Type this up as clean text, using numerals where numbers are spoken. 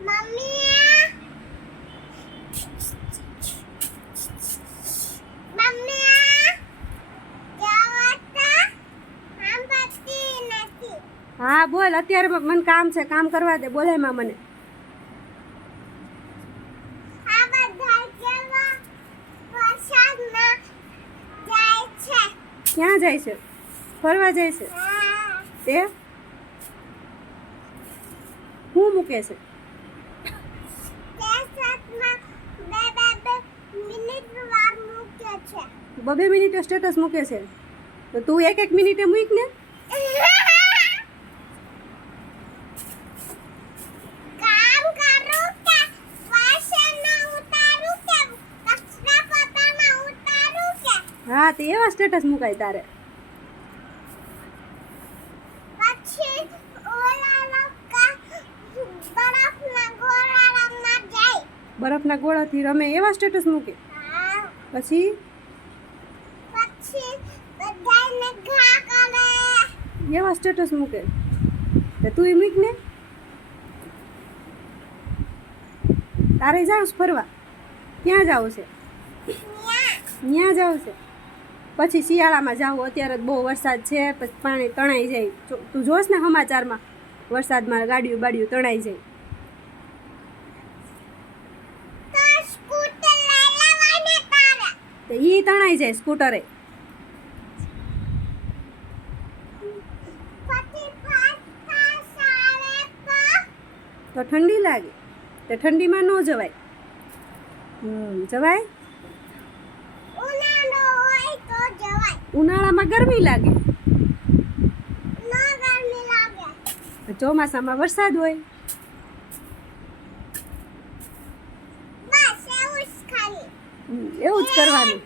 Mummy mummy જાવતા આમ પતી નથી. હા બોલ, અત્યારે મને કામ છે, કામ કરવા દે. બોલે માં મને. આ બધા કેવા વરસાદમાં જાય છે. ક્યાં જાય છે? ફરવા જાય છે. તે શું મૂકે છે? મિનિટ વાર મૂકે છે. 2 મિનિટે સ્ટેટસ મૂકે છે, તો તું 1 મિનિટે મૂક ને. કામ કરું કે વાસણ ઉતારું કે કચરા પોતામાં ઉતારું કે હા, તે એવા સ્ટેટસ મુકાય તારે. પછી ઓલા લોકો બરફના ગોળા રમવા જાય. બરફના ગોળાથી રમે એવા સ્ટેટસ મૂકે. હા. પછી પછી બધાને ઘા કરે. એવા સ્ટેટસ મૂકે. તો તું મૂક ને. તારે જાવ ફરવા? ક્યાં જાવ છે? ત્યાં જાવ છે. પછી શિયાળામાં જાવ. અત્યારે બહુ વરસાદ છે, પછી પાણી તણાઈ જાય. તું જોશ ને સમાચારમાં, વરસાદમાં ગાડીઓ બાડીઓ તણાઈ જાય. તો સ્કૂટર લઈ લેવાને તારે. તો ઈ તણાઈ જાય સ્કૂટરે. પછી પાછા સારે તો ઠંડી લાગે. તો ઠંડીમાં ન જવાય. જવાય. ઉનાળો હોય તો જવાય. ઉનાળામાં ગરમી લાગે. ના ગરમી લાગે. ચોમાસામાં વરસાદ હોય. બસ એવું જ ખાલી. એવું જ કરવાનું.